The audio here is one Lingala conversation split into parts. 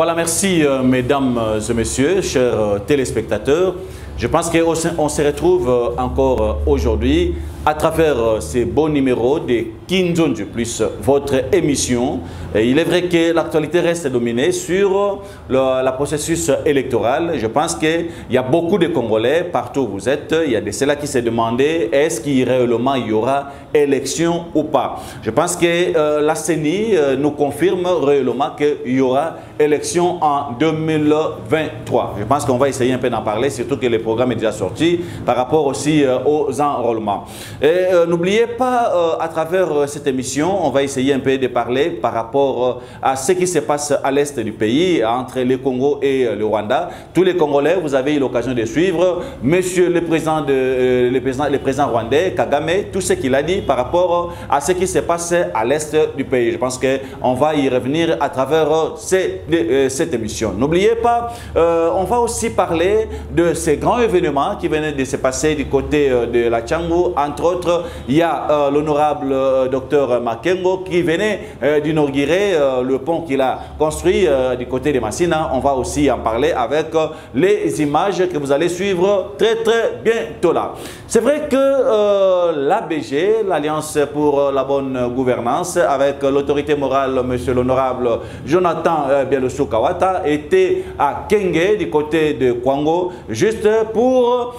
Voilà, merci mesdames et messieurs, chers téléspectateurs. Je pense qu'on se retrouve encore aujourd'hui à travers ces beaux numéros de Kinzonzi Plus, votre émission. Et il est vrai que l'actualité reste dominée sur le processus électoral. Je pense qu'il y a beaucoup de Congolais partout où vous êtes. Il y a de ceux-là qui se demandaient est-ce qu'il réellement y aura élection ou pas. Je pense que la CENI nous confirme réellement qu'il y aura élection en 2023. Je pense qu'on va essayer un peu d'en parler, surtout que le programme est déjà sorti par rapport aussi aux enrôlements. Et n'oubliez pas, à travers cette émission, on va essayer un peu de parler par rapport à ce qui se passe à l'est du pays, entre le Congo et le Rwanda. Tous les Congolais, vous avez eu l'occasion de suivre Monsieur le président rwandais, Kagame, tout ce qu'il a dit par rapport à ce qui se passe à l'est du pays. Je pense qu'on va y revenir à travers cette émission. N'oubliez pas, on va aussi parler de ces grands événements qui venaient de se passer du côté de la Tchangou. Entre autres, il y a l'honorable docteur Makengo qui venait d'inaugurer le pont qu'il a construit du côté de Massina. On va aussi en parler avec les images que vous allez suivre très bientôt là. C'est vrai que l'ABG, l'Alliance pour la bonne gouvernance, avec l'autorité morale, monsieur l'honorable Jonathan Bialoussou Kawata, était à Kenge du côté de Kwango, juste pour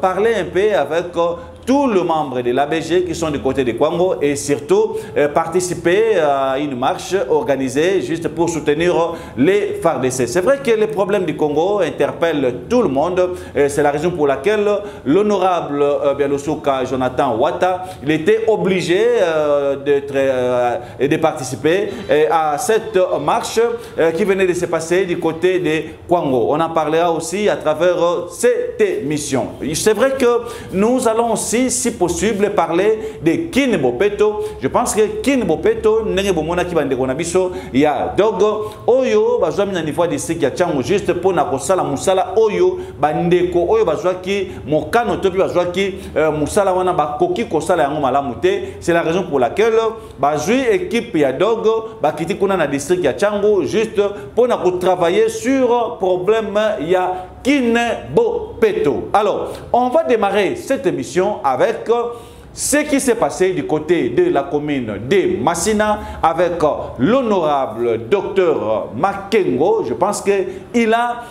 parler un peu avec tous les membres de l'ABG qui sont du côté de Kwango et surtout participer à une marche organisée juste pour soutenir les FARDC. C'est vrai que les problèmes du Congo interpellent tout le monde. C'est la raison pour laquelle l'honorable Bialoussou Jonathan Wata, il était obligé de participer à cette marche qui venait de se passer du côté de Kwango. On en parlera aussi à travers cette émission. C'est vrai que nous allons aussi, si possible, parler de Kin Bopeto. Je pense que Kin Bopeto, il y a Dogo, Oyo, bazwami na niveau de Siki Tchango, juste pour na kosala musala Oyo, bandeko, Oyo bazwaki, mokano topi bazwaki, musala wana bakoki kosala yango malamu te. C'est la raison pour laquelle bazui équipe ya Dogo, bakiti kuna na district ya Tchango, juste pour na travailler sur problème ya Kin Bopeto. Alors, on va démarrer cette émission avec ce qui s'est passé du côté de la commune de Massina avec l'honorable docteur Makengo. Je pense qu'il a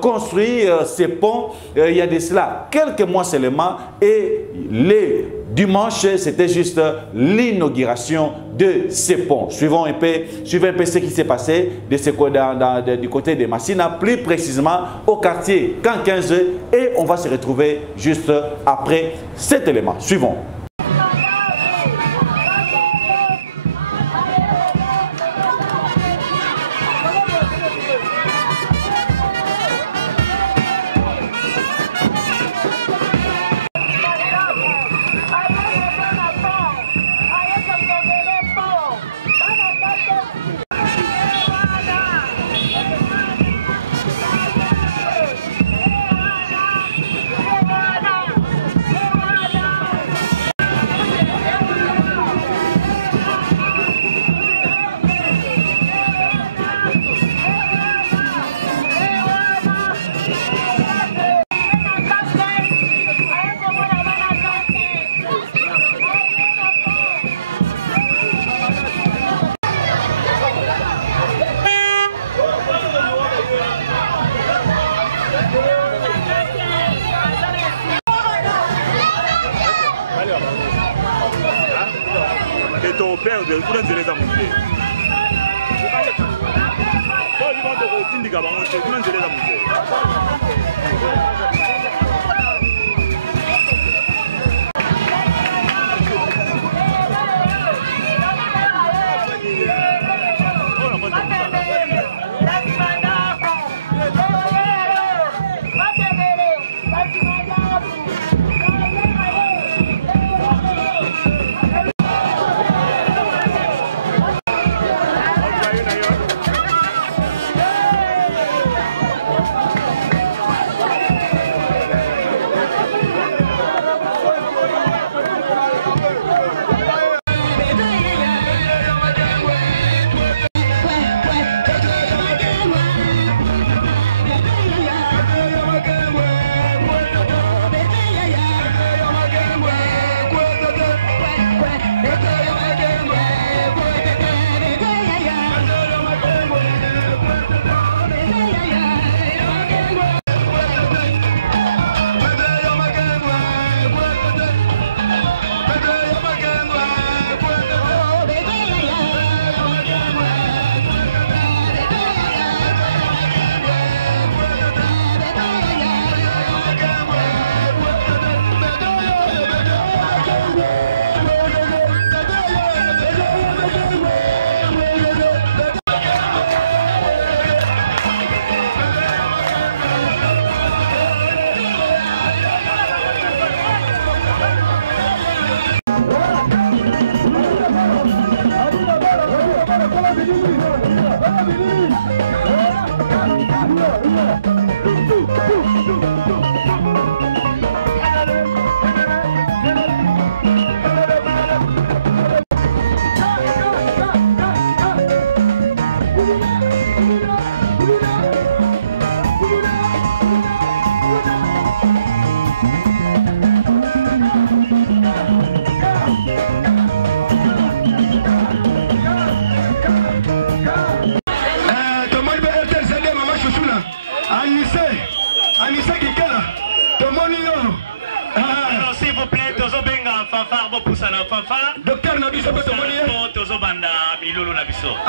construit ces ponts il y a de cela quelques mois seulement et les dimanche, c'était juste l'inauguration de ces ponts. Suivons un peu ce qui s'est passé du côté de Massina, plus précisément au quartier Camp 15 et on va se retrouver juste après cet élément. Suivons.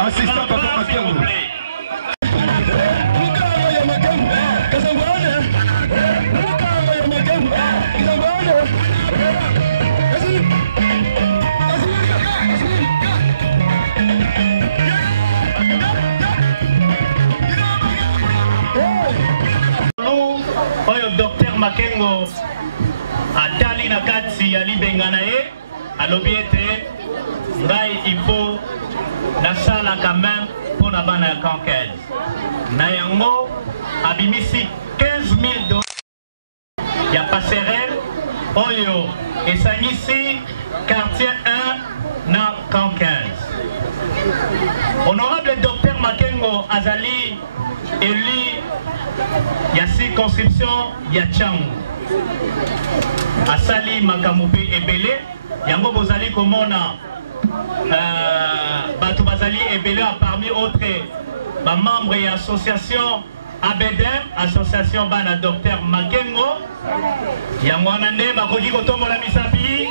Assistant Papa Makengo. Docteur Makengo atali na kati ya libenga na ye alobi ete ngai il faut nasala quand même pour na bana ya conquête na yango abimisi 15 000 $ ya passerelle oyo esangisi quartier 1 na conquête. Honorable Docteur Makengo azali élu ya circonscription ya Tchangu asali makamupe ebele yango bozali komona batu bazali ebele parmi autres ba membre ya association ABEDEM association bana Docteur Makengo yango wana nde bakoki kotombola misapi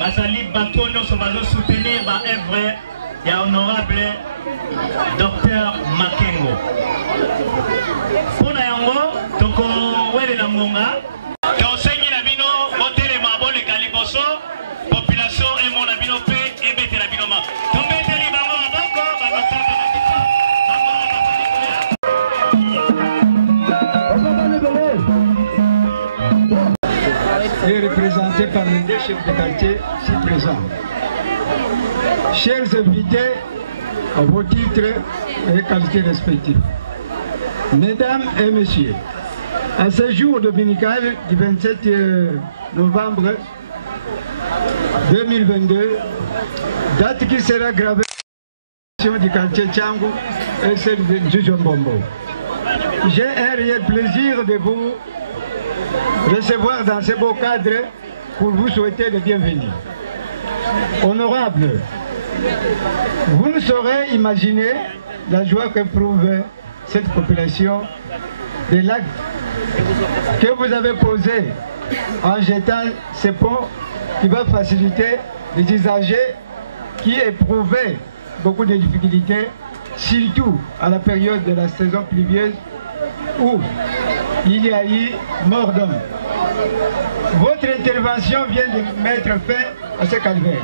Basali Batono se va soutenir ba œuvre ya honorable Docteur Makengo. Pona yango toko wele na ngonga tonsengi na bino motele mabole kaliboso population e mona bino pe ebete la bino ma tombeteli bango maboko banotaka est représenté par les deux chefs de quartier ici présents. Chers invités, à vos titres et qualités respectives, mesdames et messieurs, à ce jour dominical du 27 novembre 2022, date qui sera gravée du quartier Tchangu et celle de Djujombombo. J'ai un réel plaisir de vous recevoir dans ce beau cadre pour vous souhaiter le bienvenu. Honorable, vous ne saurez imaginer la joie qu'éprouve cette population de l'acte que vous avez posé en jetant ce pont qui va faciliter les usagers qui éprouvaient beaucoup de difficultés, surtout à la période de la saison pluvieuse où il y a eu mort d'homme. Votre intervention vient de mettre fin à ce calvaire.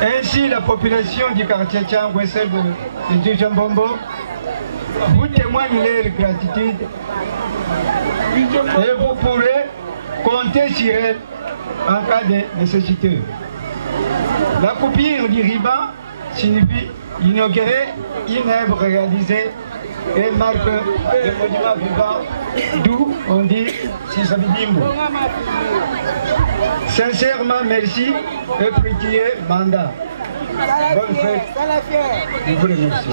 Ainsi, la population du quartier Tchangu et celle de Djujombombo vous témoigne leur gratitude et vous pourrez compter sur elle en cas de nécessité. La coupure du ruban signifie inaugurer une œuvre réalisée et marque le monument vivant, d'où on dit Sisabidimbo. Sincèrement merci et fructueux mandat. Bonne fête. Je vous remercie.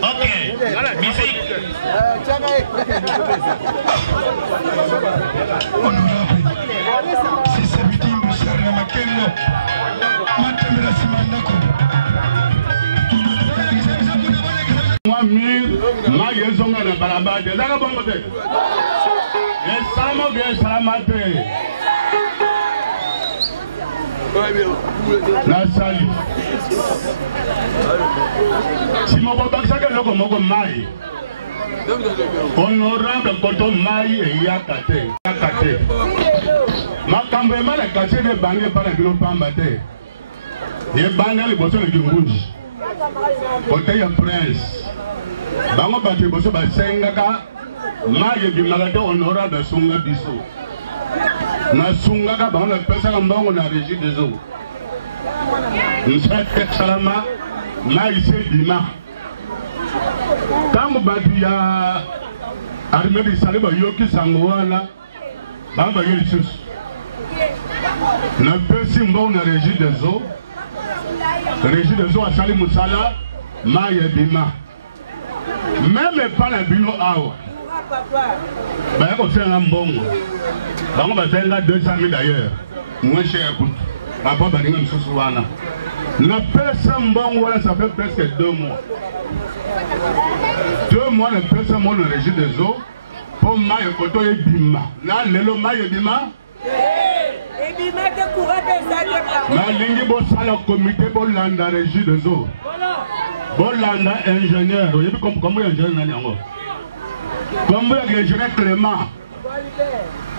Ok, musique. Si c'est petit, mon cher Namakengo, Matemela Simandako. Moi, ma yezonga na balabade, zaka bongo te. Yesamo bien salamate. La salut. Si mon papa ça que loko moko mai. Honorable koto mai e yakate. Yakate. Makambo e mala kase de bange para bilo pamba te. Ye banga le boso le ngunji. Kote ya prince. Bango bati boso ba senga ka mai bi malade honorable sunga biso. Na sunga ka bango na pesa ka mbongo na régie des eaux. Nsete salama na ise bima. Tango batu ya armée de Saliba yoki sangoana bamba yesus. Na pesi mbongo na régie des eaux. Régie des eaux a sali musala ma ye bima. Même pas la bino awa. Bah ko faire un mbongo. Bango ba tenga 200 000 d'ailleurs. Moins cher écoute. Papa balinga msusu wana. La personne mbongo wana ça fait presque 2 mois. 2 mois la personne mon régie des eaux pour maille koto e bima. Na lelo maille bima. Et bima te courant des na lingi bo sala comité bo landa régie des eaux. Bo landa ingénieur, vous avez comment ingénieur nani yango? Comment ingénieur Clément?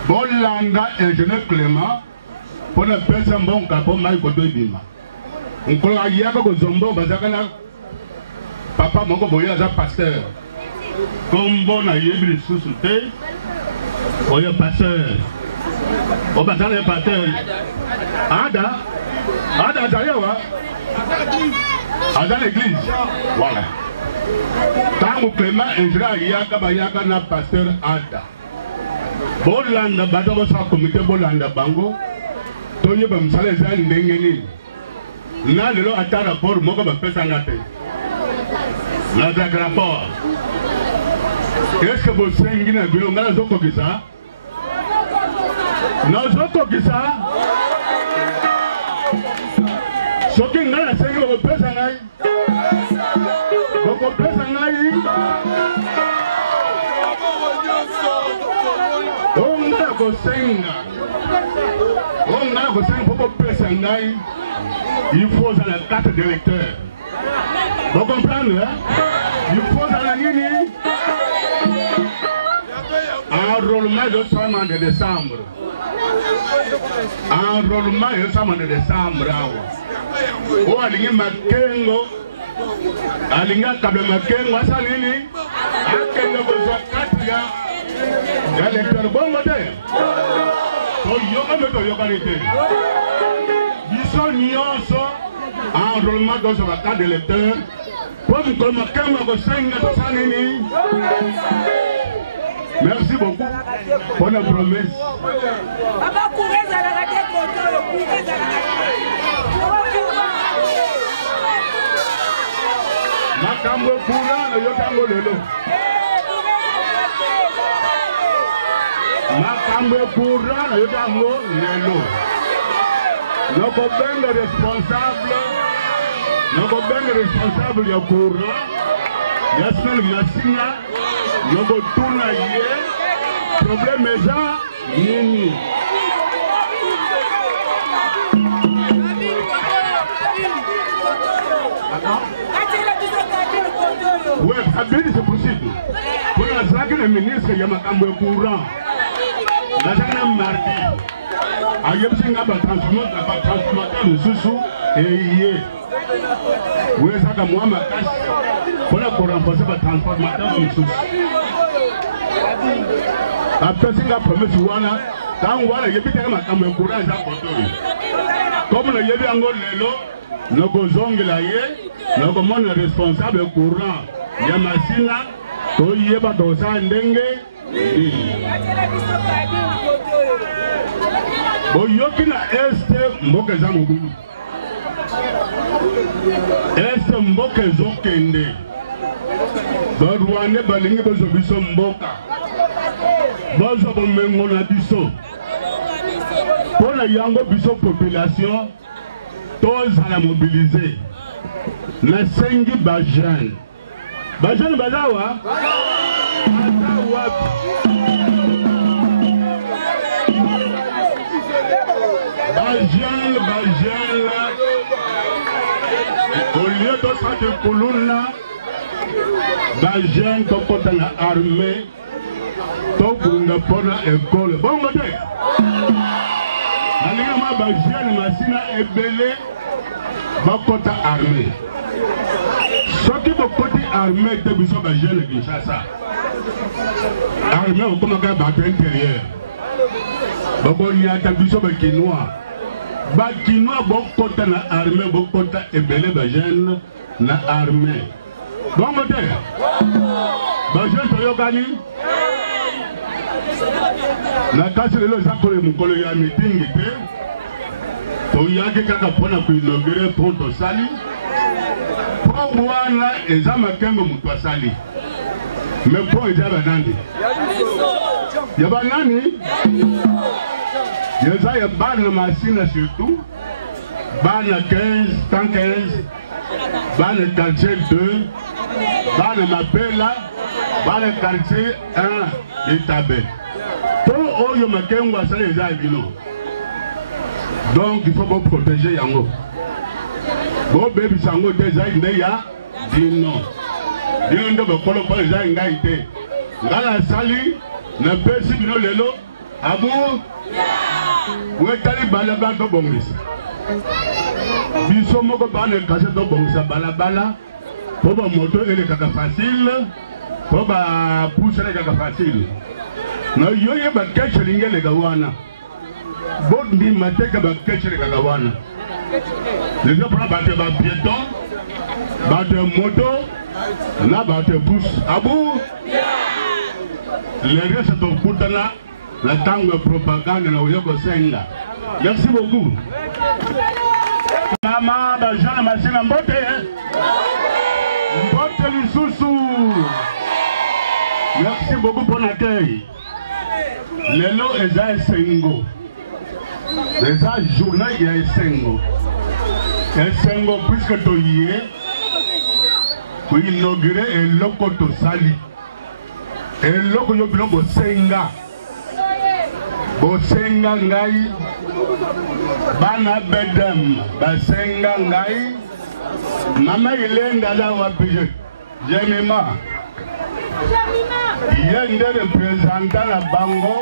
Bo landa ingénieur Clément pour la personne bon kapo mai koto bima. Nkola yaka ko zombo bazaka na papa moko boya za pasteur. Kombo na yebi susu te. Oya pasteur. O bazana pasteur. Ada zayawa. Ada l'église. Voilà. Tango Clément ingénieur yaka bayaka na pasteur Ada. Bolanda bato sa comité bolanda bango. Toye ba msale za ndenge nini. Na lelo ata rapport moko ba pesa ngate. Na za rapport. Est-ce que vous sengi na bilo ngala zoko kisa? Na zoko kisa? Soki ngala sengi ba pesa ngai. Boko pesa ngai. Onga ko senga. Onga ko senga boko pesa ngai. Il faut dans la carte d'électeur. Vous comprenez, hein? Il faut dans la ligne. Enrôlement de somme de décembre. Enrôlement de somme de décembre. Oh, alingi makengo. Alinga kable makengo. Asa nini? Akengo besoin 4 ya. Électeur bon modèle. Oh, yoga me to yoga nite. Enrôlement dans la carte d'électeur pour me commander merci beaucoup pour la promesse. Makambo Pura yo tango lelo. Makambo Pura yo tango lelo. Nous sommes responsables. Nous sommes responsables du courant. Nous sommes machines. Nous sommes tout problème est là. Nini. Oui, c'est possible. Pour la salle, le ministre, il y a un courant. La salle mardi. Aïe, c'est un transformateur de sous et yé. Oui, ça comme moi, ma casse. Voilà pour renforcer le transformateur de sous. Après, c'est la promesse ouana. Quand on voit les yébiteurs, ma camme de courage à côté. Comme le yébi en gros, nous causons la yé, nous commandons le responsable courant. Yamasina, to yéba dosa ndenge. Boyoki na este mboke za mugulu. Este mboke zokende. Rwanda balingi bozo biso mboka. Bozo bomengo na biso. Pour la yango biso population, tous à la mobiliser. Na sengi ba jeune. Ba jeune bazawa? Bazawa. Ba jeune. Au lieu de ça de Kuluna, ba jeune tokota na armée, tokunda pona école. Bon côté. Nalingama ba jeune masina ebele bakota armée. Ce qui est côté armée de biso ba jeune Kinshasa. Armée au comme ka ba intérieur. Babo ni ata biso ba Kinois. Ba Kinois bakota na armée bakota ebele ba jeune na armée. Bon côté. Ba jeune toyokani. La casse de l'eau, ça colle mon collègue à meeting. Il y a quelqu'un qui a inauguré pour le sali. Pour moi, les gens m'ont sali. Mais pour les gens, il y a banani. Il y a ban machine surtout. Ban 15, 115. Ban quartier 2. Ban Mapela. Ban quartier 1 et Tabé. Donc il faut vous protéger Yango. Vos bébés sango déjà ya dino. Dino ndo bakolo pa déjà ngaite. Ngala sali na pesi bino lelo abu we tali balaba to bongisa. Biso moko bane kase to bongisa balabala. Po ba moto ele kaka facile. Po ba pousse ele kaka facile. Na yoye ba ketcheringe le gawana. Bondi mateka ba ketcheringe gawana. Les gens prennent battre ba piéton, battre moto, na battre bus. Abu. Les restes sont pourtant la tangue propagande na oyoko senga. Merci beaucoup. Mama ba jana masina mbote. Mbote lisusu. Merci beaucoup pour l'accueil. Lelo eza esengo. Eza journée ya esengo. Esengo puisque toyé pour inaugurer eloko to sali. Eloko yo bilo bosenga. Bosenga ngai. Bana bedem basenga ngai. Mama ilenda la wapije. Jemima. Il y a un représentant à Bango.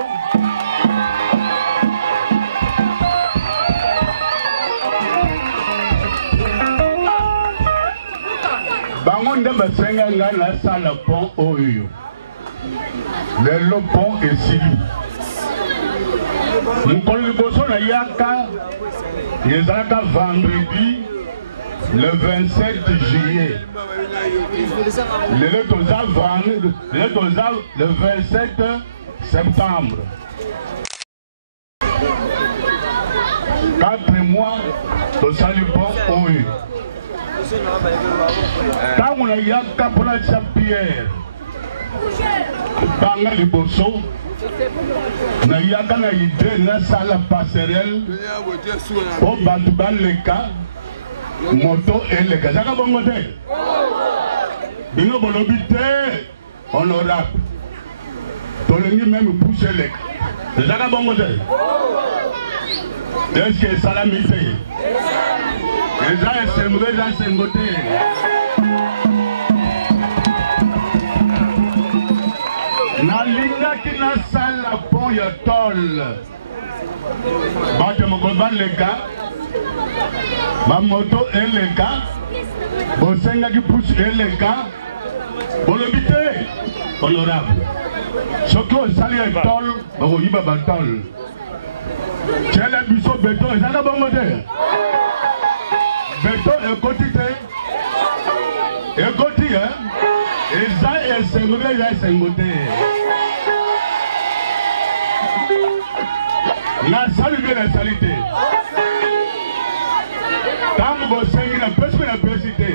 Bango nde basenga nga na sala pont oyo. Le pont est sili. Mukolo liboso na yaka yezaka vendredi le 27 juillet. Le 27 septembre. 4 mois de salibon oui. Quand on a yaka pour la Saint-Pierre, Banga liboso, na yaka na idée na sala passerelle, pour battre les cas. Moto et les gars, ça va bon côté. Bino bolobité honorable. Toleni même pousser les gars. Ça va bon côté. Est-ce que ça l'a mis fait? Les gens sont mauvais dans ce côté. Na linga qui na sala bon ya tol. Bate mo koban les gars. Ma moto est le cas, Bosenga qui pousse est le cas, Bolobité, honorable. Surtout au sali et tol, Boroyiba Batol. Tiens les buissons béton, et ça n'a pas monté. Béton est quotidien, et quotidien, et ça est singulier, et ça est singulier. La saluer la salité. Tant que vous avez la personne la persité.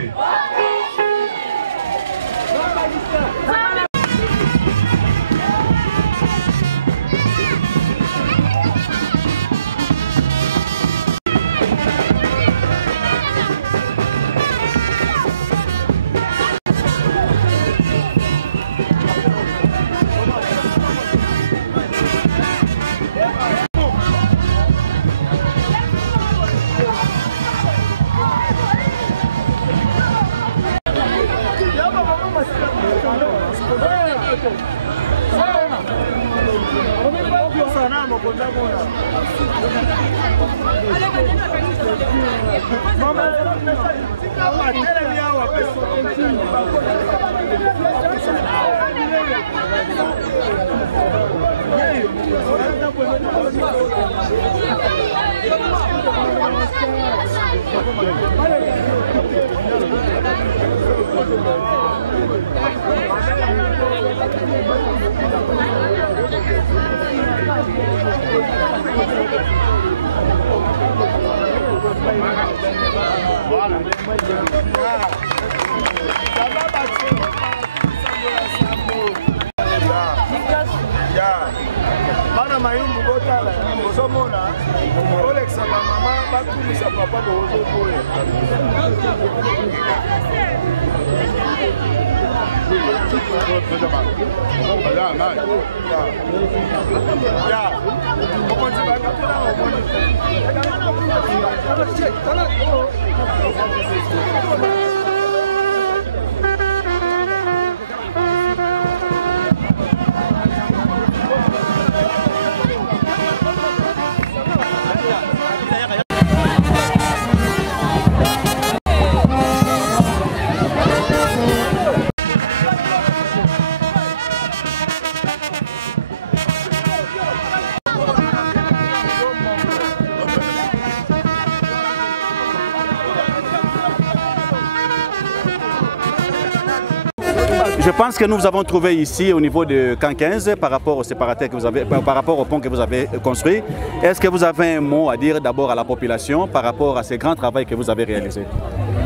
Je pense que nous vous avons trouvé ici au niveau de Camp 15 par rapport aux séparateurs que vous avez, par rapport au pont que vous avez construit. Est-ce que vous avez un mot à dire d'abord à la population par rapport à ce grand travail que vous avez réalisé?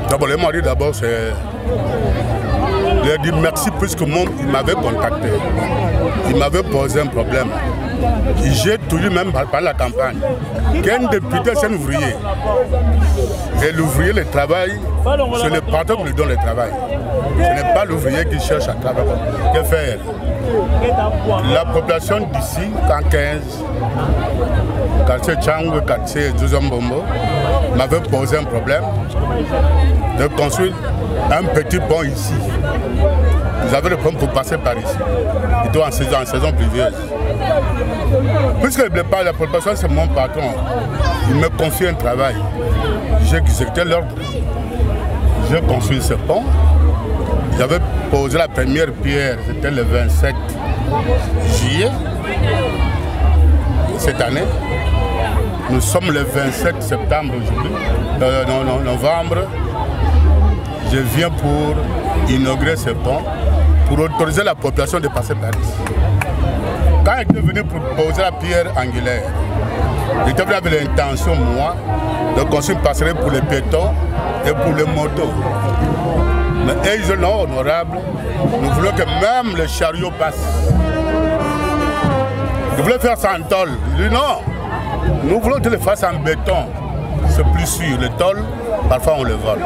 D'abord, le mot à dire d'abord, c'est leur dire merci puisque il m'avait contacté. Il m'avait posé un problème. J'ai toujours même par la campagne qu'un député c'est un ouvrier. Et l'ouvrier, le travail, c'est le patron qui lui donne le travail. Ce n'est pas l'ouvrier qui cherche à travailler. Que faire? La population d'ici, Camp 15, quartier Tchangwe, quartier Djouzambombo, m'avait posé un problème de construire un petit pont ici. Vous avez le pont pour passer par ici. Il doit en saison pluvieuse. Puisque la population c'est mon patron, il me confie un travail. J'ai exécuté l'ordre. J'ai construit ce pont. J'avais posé la première pierre, c'était le 27 juillet cette année. Nous sommes le 27 septembre aujourd'hui, novembre. Je viens pour inaugurer ce pont, pour autoriser la population de passer par ici. Quand j'étais venu pour poser la pierre angulaire, j'étais venu avec l'intention, moi, de construire une passerelle pour les piétons et pour les motos. Mais ils sont honorables. Nous voulons que même les chariots passent. Ils voulaient faire ça en tôle. Je dis non. Nous voulons que les fassent en béton. C'est plus sûr. Le tôle, parfois on le vole.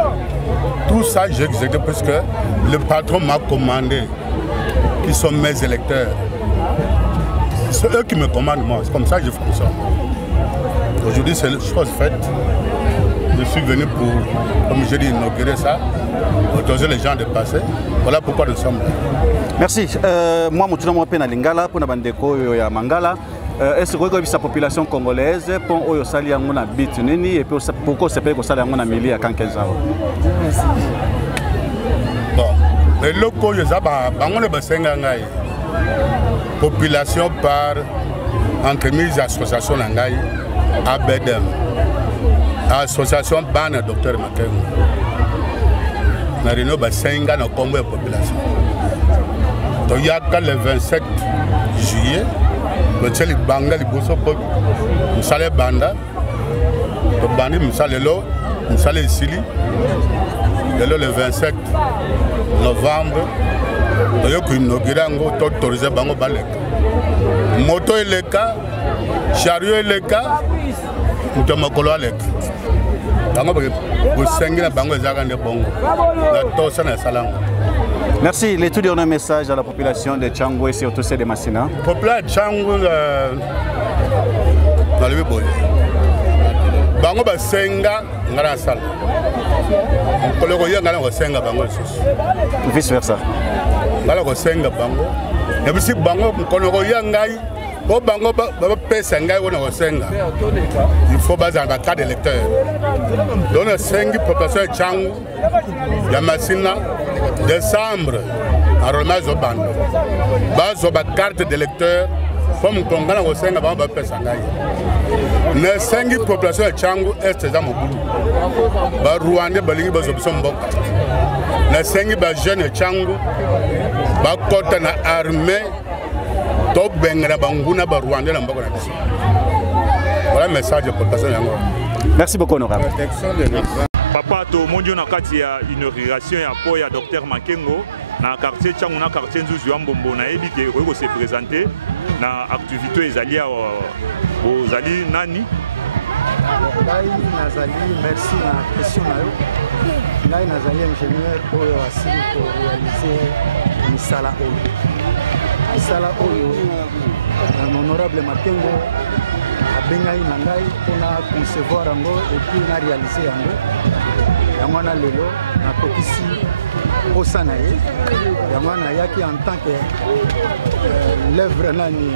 Tout ça, j'ai exécuté parce que le patron m'a commandé, qui sont mes électeurs. C'est eux qui me commandent moi. C'est comme ça que je fais ça. Aujourd'hui, c'est une chose faite. Je suis venu pour, comme j'ai dit, inaugurer ça, autoriser les gens de passer. Voilà pourquoi nous sommes là. Merci. Moi, je suis venu à Lingala pour la Mangala. Est-ce que la population congolaise pour oyo sali yango na bit nini et puis pourquoi c'est pas que sali yango na mili à Camp 15 ans? Bon, les locaux les bango le basenga ngai. Population par entremise association ngai ABEDEM. Association Bana Docteur Makengo. Marino basenga na kombo ya population. To yaka le 27 juillet le tcheli banga liboso po musale banda to bandi musale lo musale sili le 27 novembre to yoko inaugurer ngo to autoriser bango baleka moto eleka chariot eleka mutamokolo aleka bango bosengi na bango ezaka nde bongo na tosa na salango. Merci. L'étude donne un message à la population de Tchangwe et surtout celle de Massina. Population de Tchangwe, dans le Bible, bango basenga ngara sala. Koloko ya ngala basenga bango susu. Vice versa. Ngala basenga bango. Et puis bango koloko ya ngai po bango ba pesa ngai wona wasenga il faut baza ba carte d'électeur donc sengi population changu ya masina décembre aroma zo bando bazo ba carte d'électeur comme kongana wasenga ba pesa ngai na sengi population changu est za mobulu ba Rwanda balingi bazo bisomboka na sengi ba jeune changu ba kota na armée to bengana banguna ba Rwanda na mboko na biso. Voilà le message pour personne yango. Merci beaucoup honorable. Papa to mondio na kati ya inauguration ya po ya docteur Makengo na quartier Tchangu na quartier Nzuzu ya Mbombo na ebike ko se présenter na activité ezali ya bozali nani ngai nazali merci na question na yo ngai nazali ingénieur oyo asili pour réaliser misala oyo honorable Makengo abengai na ngai mpona concevoir yango et puis na réaliser yango na lelo nakokisi posa na ye yango nayaki en tant que l'œuvre nani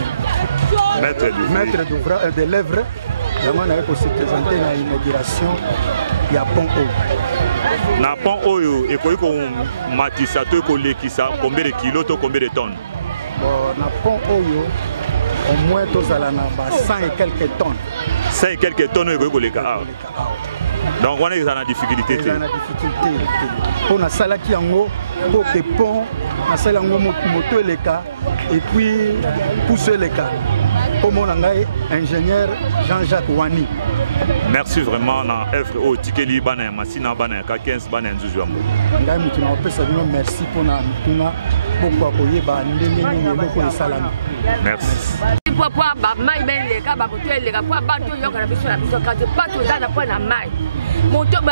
maître d'ouvrage de l'œuvre yango nayaki se présenter na inauguration ya pont oyo na pont oyo ekoki komatisa to ekolekisa combien de kilos to combien de tonnes na pont oyo au moins tozala na ba 100 et quelques tonnes 100 et quelques tonnes ekoki koleka awa donc on est en difficulté pour na salaki yango pour que pont na sala yango moto eleka et puis pousse eleka comme on a ingénieur Jean-Jacques Wani. Merci vraiment na œuvre au tikeli bana masina bana ka 15 bana nzuzu yango ngai mutu na opesa bino merci pour na mituna pourquoi koyeba ndenge nini eloko esalami. Merci. Pourquoi mai ben les cas les gars pour battre yo kana biso na biso quand pas tout dans point na mai moteur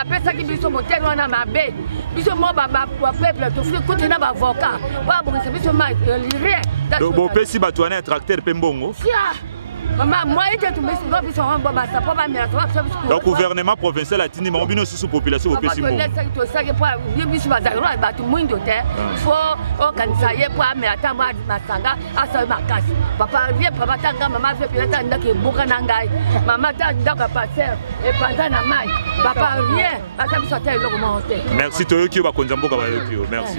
appelle qui biso moteur wana mabe biso mo peuple to fri côté na ba avocat ba bon biso mai rien bo pesi bato wana tracteur pe mbongo maman moi était tout biso on ba ça pas mais donc gouvernement provincial a tini mobino sous population bo pesi mbongo to ça que pour biso ba zagro ba tout mundo te faut organiser pour mais attends moi masanga asa makasi papa vient papa tanga maman fait pilata ndaki buka na ngai maman ta ndaka passer et pendant na mai papa rien asa biso te lo monter. Merci to yoki ba konza mboka ba yoki merci.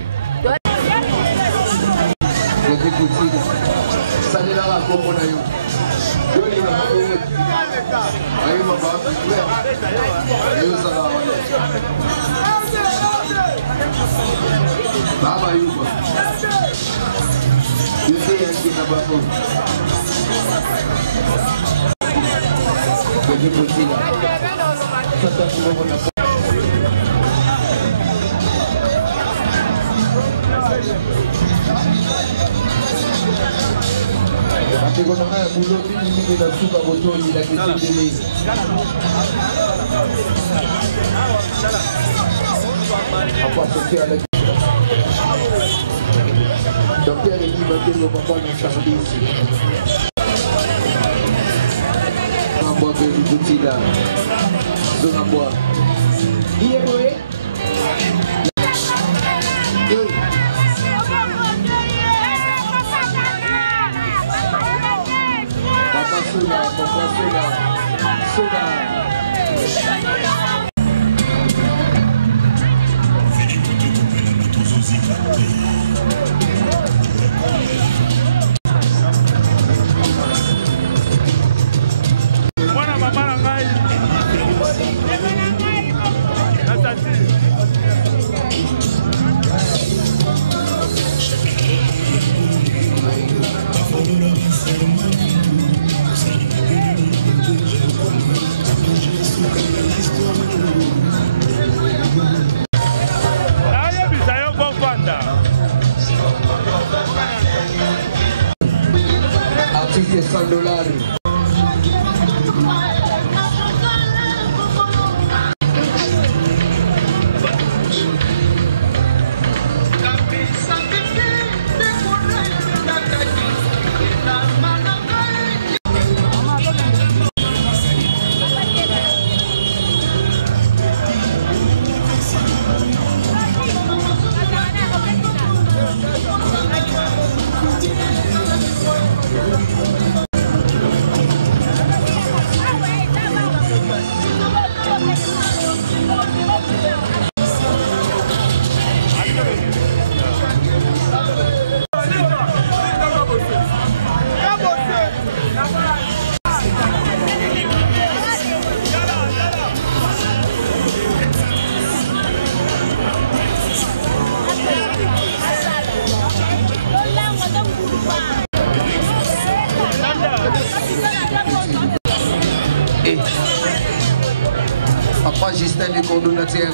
Justin Likondo Natiengu.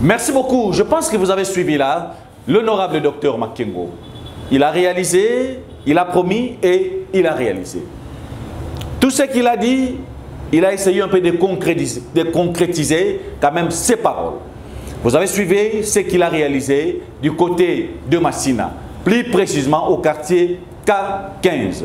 Merci beaucoup. Je pense que vous avez suivi là l'honorable docteur Makengo. Il a réalisé, il a promis et il a réalisé. Tout ce qu'il a dit, il a essayé un peu de concrétiser quand même ses paroles. Vous avez suivi ce qu'il a réalisé du côté de Massina, plus précisément au quartier K15.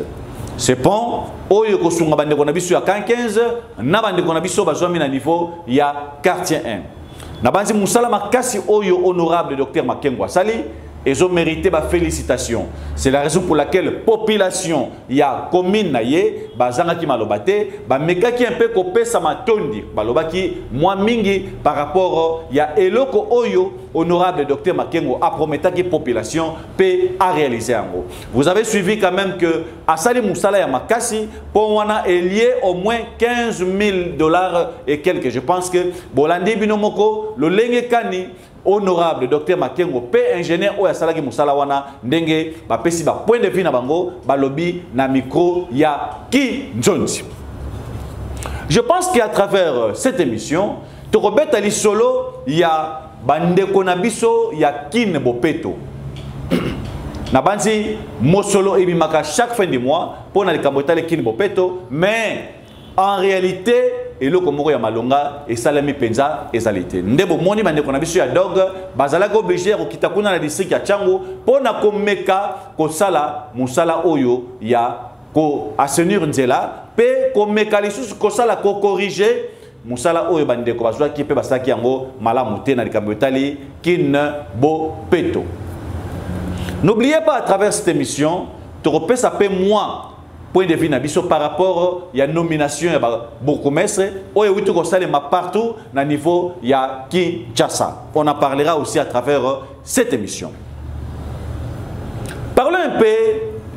Ce pont, oyo kosunga bande konabiso ya K15, na bande konabiso bazwami na niveau ya quartier 1. Nabanzi musala makasi oyo honorable docteur Makengo Sali, ils ont mérité ma félicitation. C'est la raison pour laquelle la population ya commune naye bazanga ki malobate ba meka ki un peu kopé sa matondi balobaki moi mingi par rapport ya eloko oyo honorable docteur Makengo a prometté que population peut a réaliser ango. Vous avez suivi quand même que Asali Moussala ya makasi pour wana est lié au moins 15 000 $ et quelques. Je pense que Bolandi binomoko le lenge kani honorable docteur Makengo pe ingénieur oya salaki musala wana ndenge ba pesi ba point de vue na bango balobi na micro ya ki nzonzi. Je pense qu'à travers cette émission to robeta li solo ya bandeko na biso ya kin bopeto na banzi mosolo ebimaka chaque fin de mois pour na likambota le kin bopeto, mais en réalité et le komoko ya malonga et salami penza ezalité ndebo moni bande kona biso ya dog bazala ko obligé ko kitakuna na district ya Changu pona ko meka ko sala musala oyo ya ko assainir nzela pe ko meka lisusu ko sala ko corriger musala oyo bande ko bazwa ki pe basaki yango malamu te na likambo etali kin bo peto. N'oubliez pas à travers cette émission te repère ça peut moi point de vue nabiso par rapport à la nomination ya beaucoup mestre oyo witu ko salema partout na niveau ya Kinshasa. On en parlera aussi à travers cette émission. Parlons un peu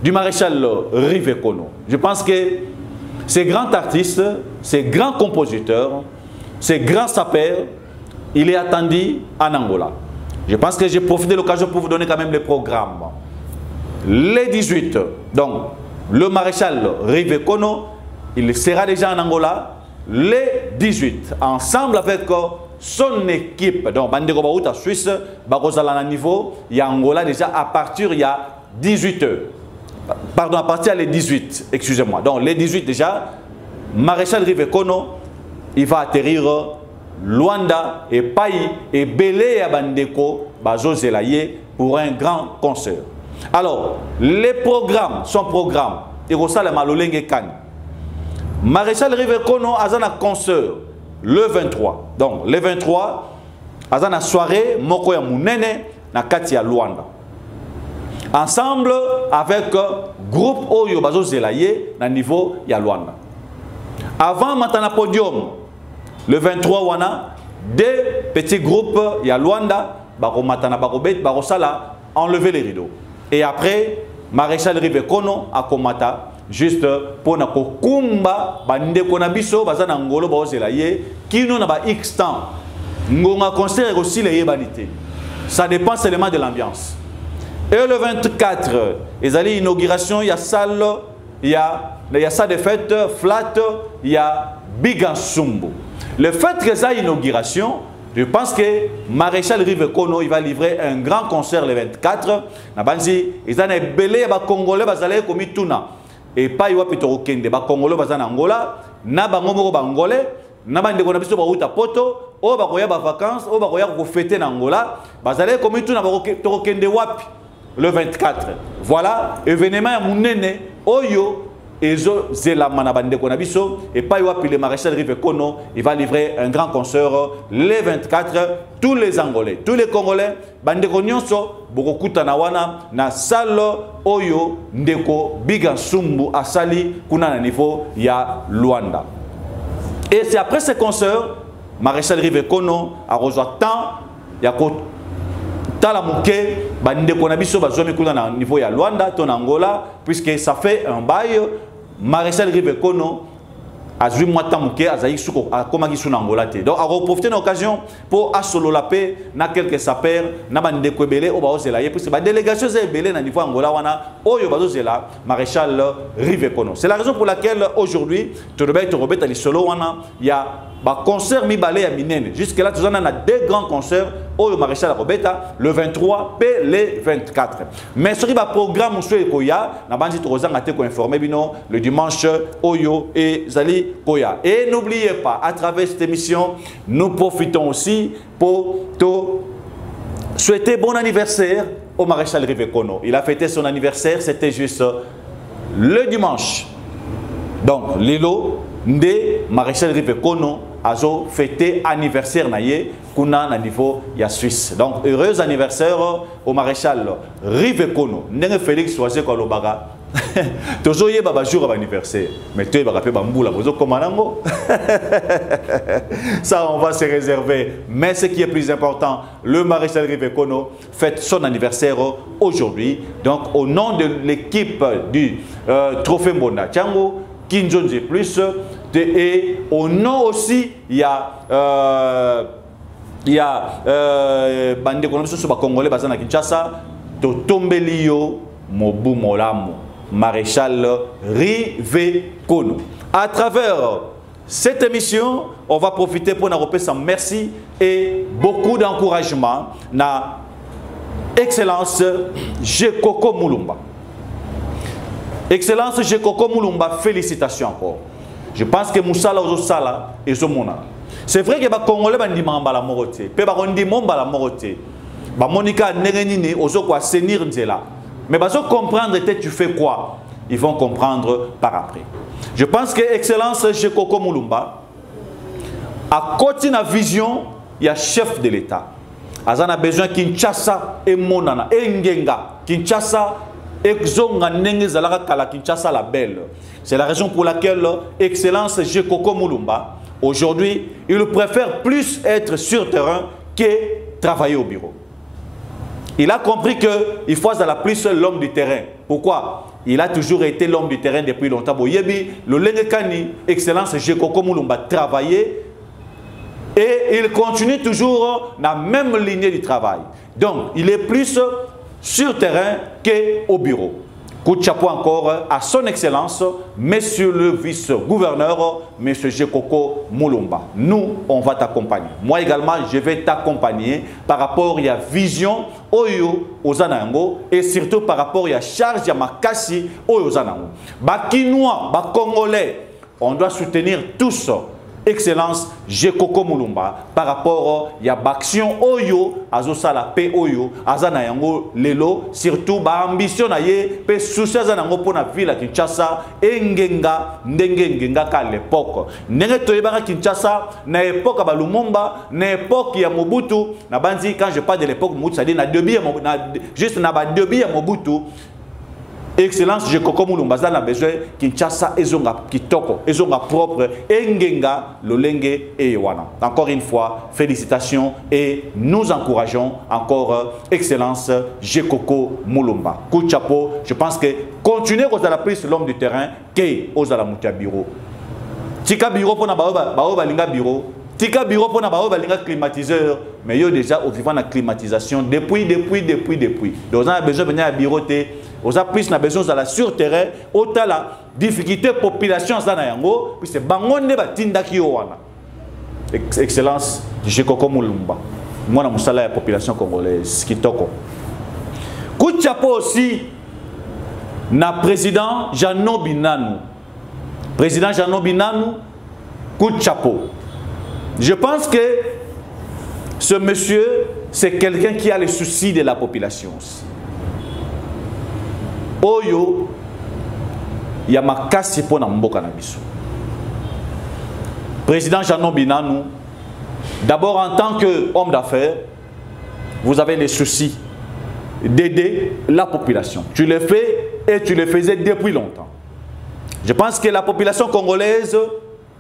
du maréchal Rive Kono. Je pense que ces grands artistes, ces grands compositeurs, ces grands sapeurs, il est attendu en Angola. Je pense que j'ai profité de l'occasion pour vous donner quand même les programmes. Les 18, donc le maréchal Rive Kono, il sera déjà en Angola les 18, ensemble avec son équipe. Donc, Bandeko Baouta Suisse, Barozala niveau, il y a Angola déjà à partir il y a 18 heures. Pardon, à partir les 18, excusez-moi. Donc, les 18 déjà, maréchal Rive Kono, il va atterrir Luanda et Payi et Belé à Bandeko, Bazozelaye pour un grand concert. Alors, les programmes, son programme, il ressemble à Malolenge Kani. Maréchal Rive Kono a un concert le 23. Donc, le 23, a une soirée, Moko ya Munene, na Kati ya Luanda. Ensemble avec groupe Oyo Bazo Zelaye, na niveau ya Luanda. Avant Matana Podium, le 23, wana, deux petits groupes ya Luanda, Baro Matana Barobet, Baro Sala, enlever les rideaux. Et après, maréchal Rive Kono a komata juste pour na kokumba bande konabiso bazana ngolo bazelaye kino na ba X temps ngonga concert aussi les yebanité. Ça dépend seulement de l'ambiance. Et le 24, ils allaient inauguration, il y a salle, il y a salle de fête flat, il y a Bigansumbu. Le fait que ça inauguration, je pense que maréchal Rive Kono il va livrer un grand concert le 24. Nabanzi, ils ont belé ba Congolais bazale komi tuna et pas yoa pitoro kende ba Congolais bazana Angola, na bango moko bangolais, na bande ko na biso ba uta poto, o ba koya ba vacances, o ba koya ko fêter na Angola, bazale komi tuna ba ko kende wapi le 24. Voilà, événement ya munene oyo Ezo Zelama bande konabiso et pas le maréchal Rive Kono, il va livrer un grand concert les 24. Tous les Angolais, tous les Congolais, bande konyonso bokokuta na wana na salle oyo ndeko Bigansumbu asali kuna na niveau ya Luanda. Et c'est après ce concert, maréchal Rive Kono a rejoint tant yako tala muke bande konabiso bazomi kuna na niveau ya Luanda ton Angola puisque ça fait un bail. Maréchal Rive Kono azui mwata muke azayi suko akomaki suna Angola te. Donc a profiter de l'occasion pour asolo la paix na quelques sapeurs na bande kwebele o ba ozela ye puisque ba délégation ze belé na niveau Angola wana oyo ba ozela maréchal Rive Kono. C'est la raison pour laquelle aujourd'hui to robeta li solo wana ya ba concert mi balé ya minene. Jusque là tu en as deux grands concerts oyo maréchal Robeta le 23 et le 24. Mais sur ba programme so ekoya na bandi to rozanga te ko informer bino le dimanche oyo et zali koya. Et n'oubliez pas, à travers cette émission, nous profitons aussi pour souhaiter bon anniversaire au maréchal Rive Kono. Il a fêté son anniversaire, c'était juste le dimanche. Donc, Lilo, Ndé, maréchal Rive Kono, a fêté anniversaire naïe, kuna na niveau ya Suisse. Donc, heureux anniversaire au maréchal Rive Kono. Ndenge Félix Oisé Kolobaga. Toujours y a jour d'anniversaire, mais tu es rappelé bamboula, vous ça on va se réserver. Mais ce qui est plus important, le maréchal Rive Kono fête son anniversaire aujourd'hui. Donc au nom de l'équipe du Trophée Mbonda Tchango, Kinjonji Plus, et au nom aussi il y a bande économique sur Congolais basé à Kinshasa, Totombelio Mobu Molamo. Maréchal Rive Kono. À travers cette émission, on va profiter pour nous remercier merci et beaucoup d'encouragement na Excellence Jekoko Mulumba. Excellence Jekoko Mulumba, félicitations encore. Je pense que Moussala Ozosala et Zomona. C'est vrai que les Congolais ont la moroté, les Congolais la moroté. Monica Nerenini Ozokwa Senir Nzela. Mais ils vont comprendre tu fais quoi. Ils vont comprendre par après. Je pense que Excellence Jekoko Mulumba, à côté de la vision, il y a chef de l'État. Ils ont besoin Kinshasa et Monana, et Ngenga. Kinshasa et Zonga Nenge Zalara Kala Kinshasa la belle. C'est la raison pour laquelle Excellence Jekoko Mulumba, aujourd'hui, il préfère plus être sur terrain que travailler au bureau. Il a compris qu'il faut être plus l'homme du terrain. Pourquoi? Il a toujours été l'homme du terrain depuis longtemps. Le Lengekani, Excellence Jekoko Mulumba, travaillé et il continue toujours dans la même lignée du travail. Donc, il est plus sur terrain qu'au bureau. Coup de chapeau encore à son Excellence, Monsieur le vice-gouverneur, Monsieur Jekoko Mulumba. Nous, on va t'accompagner. Moi également, je vais t'accompagner par rapport à la vision Oyo Ozanango et surtout par rapport à la charge de Makasi Oyo Ozanango. Bakinois, Congolais, on doit soutenir tous Excellence Jekoko Mulumba par rapport à l'action Oyo, Azosala P Oyo, Azanayango Lelo, surtout ba ambition naye, pe souci Azanango pour la ville à Kinshasa, Ngenga, Ndengenga à l'époque. Nenge toyebara Kinshasa, na époque à Lumumba, na époque ya Mobutu, na bandi quand je parle de l'époque Mobutu, ça dit na debi juste na ba debi ya Mobutu. Excellence Jekoko Mulumba a besoin Kinshasa ezonga kitoko, ezonga propre, engenga lolenge et wana. Encore une fois, félicitations et nous encourageons encore Excellence Jekoko Mulumba. Coup de chapeau, je pense que continuer aux la prise l'homme du terrain que aux la mutia bureau. Tika bureau pour na baoba linga bureau. Tika bureau pour na baoba linga climatiseur. Mais yo déjà au vivant la climatisation depuis. Donc on a besoin de venir à bureau. On a plus besoin de la sur-terrain, autant la difficulté population dans yango, puis c'est bangonde batinda ki wana. Excellence Jekoko Mulumba. Moi na musala la population congolaise kitoko. Coup de chapeau aussi na président Jeannot Binanou. Président Jeannot Binanou, coup de chapeau. Je pense que ce monsieur, c'est quelqu'un qui a les soucis de la population aussi. Oyo ya makasi pona mboka na biso. Président Jeannot Binanou, d'abord en tant qu'homme d'affaires, vous avez les soucis d'aider la population. Tu le fais et tu le faisais depuis longtemps. Je pense que la population congolaise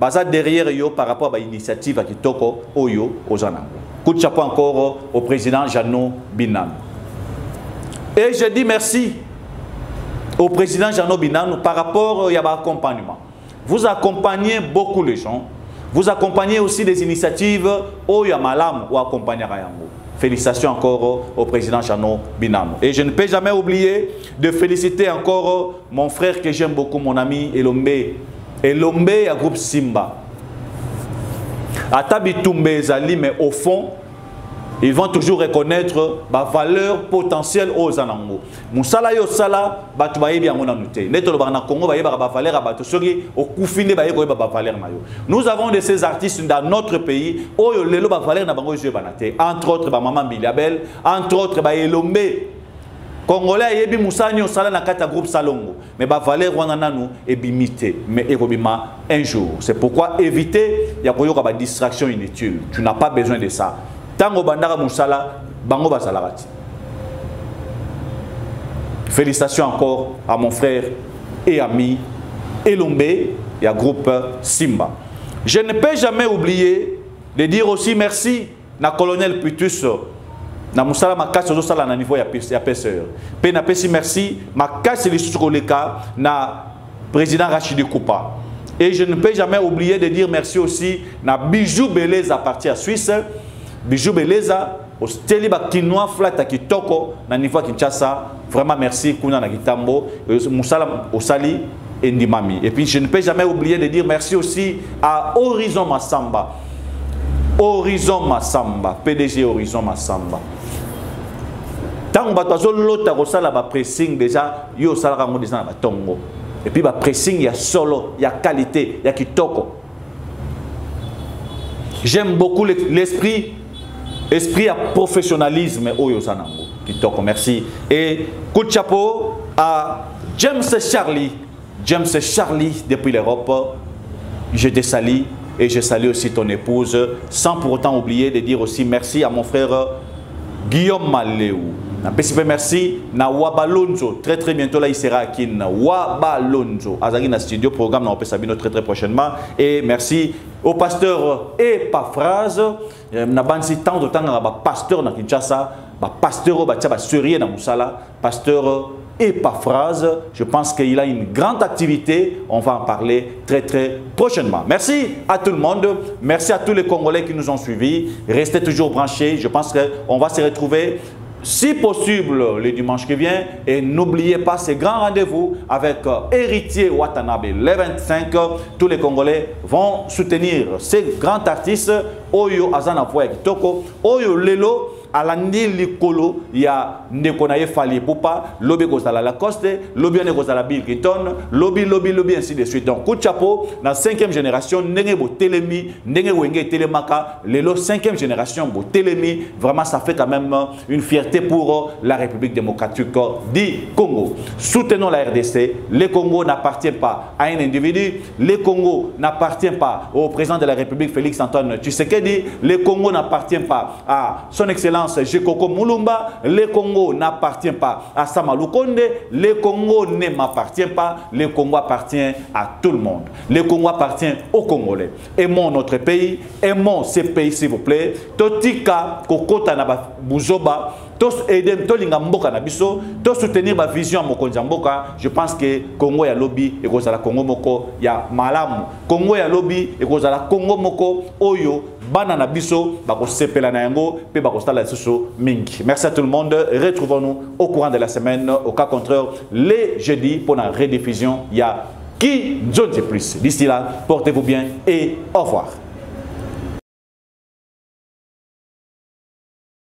basa derrière yo par rapport à l'initiative à Kitoko Oyo Ozanango. Coup de chapeau encore au président Jeannot Binanou. Et je dis merci au président Jeannot Binanou par rapport à l'accompagnement. vous accompagnez beaucoup les gens. Vous accompagnez aussi des initiatives au Yamalam ou accompagner Rayango. Félicitations encore au président Chano Binamo. Et je ne peux jamais oublier de féliciter encore mon frère que j'aime beaucoup, mon ami Elombe. Elombe à groupe Simba. Atabi Toumbe Zali, mais au fond, ils vont toujours reconnaître la valeur potentielle aux Anango. Moussala yo sala, batu baye bien mona noté. Neto le barna Congo baye ba valeur à batu sogi au koufine baye ko ba valeur mayo. Nous avons de ces artistes dans notre pays o yo lelo ba valeur na bango jeu banate. Entre autres ba maman Biliabel, entre autres ba Elombe. Congolais yebi Moussanyo sala na kata groupe Salongo. Mais ba valeur wana nanu e bimité, mais erobima un jour. C'est pourquoi éviter ya koyoka ba distraction inutile. Tu n'as pas besoin de ça. Tango bandara Moussala, bango basalarati. Félicitations encore à mon frère et ami Elombe et à groupe Simba. Je ne peux jamais oublier de dire aussi merci à colonel Putus na Moussala makasi ozo sala na niveau ya pêcheur. Pe na pesi merci makasi lisukoleka na président Rachidi Koupa. Et je ne peux jamais oublier de dire merci aussi na Bijou Beleza à partir à Suisse. Bijou Beleza, au Steliba Kinoa Flata Kitoko, na niveau Kinshasa, vraiment merci Kuna na Kitambo, Moussala Osali et Ndimami. Et puis je ne peux jamais oublier de dire merci aussi à Horizon Massamba. Horizon Massamba, PDG Horizon Massamba. Tant que bato lota kosala ba pressing déjà yo sala kango déjà na tongo. Et puis ba pressing ya solo, ya qualité, ya kitoko. J'aime beaucoup l'esprit à professionnalisme Oyo Sanango. Kitoko, merci. Et coup de chapeau à James Charlie. James Charlie depuis l'Europe. Je te salue et je salue aussi ton épouse. Sans pour autant oublier de dire aussi merci à mon frère Guillaume Maléou. Merci na Wabalonzo. Très très bientôt là il sera à Kin. Wabalonzo. Azagi na studio programme na Opesabino très très prochainement. Et merci au pasteur Epaphrase. Na bansi tant de temps na pasteur na Kinshasa, pasteur ba tia ba sérieux na Moussala, pasteur Epaphrase. Je pense qu'il a une grande activité. On va en parler très très prochainement. Merci à tout le monde. Merci à tous les Congolais qui nous ont suivis. Restez toujours branchés. Je pense qu'on va se retrouver si possible le dimanche qui vient. Et n'oubliez pas ces grands rendez-vous avec Héritier Watanabe. Les 25, tous les Congolais vont soutenir ces grands artistes. Oyo Azana Poya Kitoko, Oyo Lelo, Alandi Likolo, il y a Nekonaye Fali Poupa, Lobby Gozala Lacoste, Lobby Gozala Bill Keaton, Lobby, ainsi de suite. Donc, coup de chapeau, dans la 5e génération, Nengo Telemi, Nengo Wenge Telemaka, Lelo 5e génération, Telemi, vraiment ça fait quand même une fierté pour la République démocratique du Congo. Soutenons la RDC. Le Congo n'appartient pas à un individu. Le Congo n'appartient pas au président de la République, Félix Antoine Tshisekedi. Le Congo n'appartient pas à son excellence Jekoko Moulumba. Le Congo n'appartient pas à Samalou Konde. Le Congo ne m'appartient pas. Le Congo appartient à tout le monde. Le Congo appartient aux Congolais. Aimons notre pays. Aimons ces pays, s'il vous plaît. Totika Kokota Naba Buzoba. Tous aider, tous les Mboka na biso, tous soutenir ma vision Mokonzi Mboka. Je pense que Congo ya lobby et Kozala Congo moko ya malamu. Congo ya lobby et Kozala Congo moko oyo bana na biso bako sepela na yango pe bako stala susu mingi. Merci à tout le monde. Retrouvons-nous au courant de la semaine au cas contraire les jeudis pour la rediffusion. Il y a qui John plus. D'ici là, portez-vous bien et au revoir.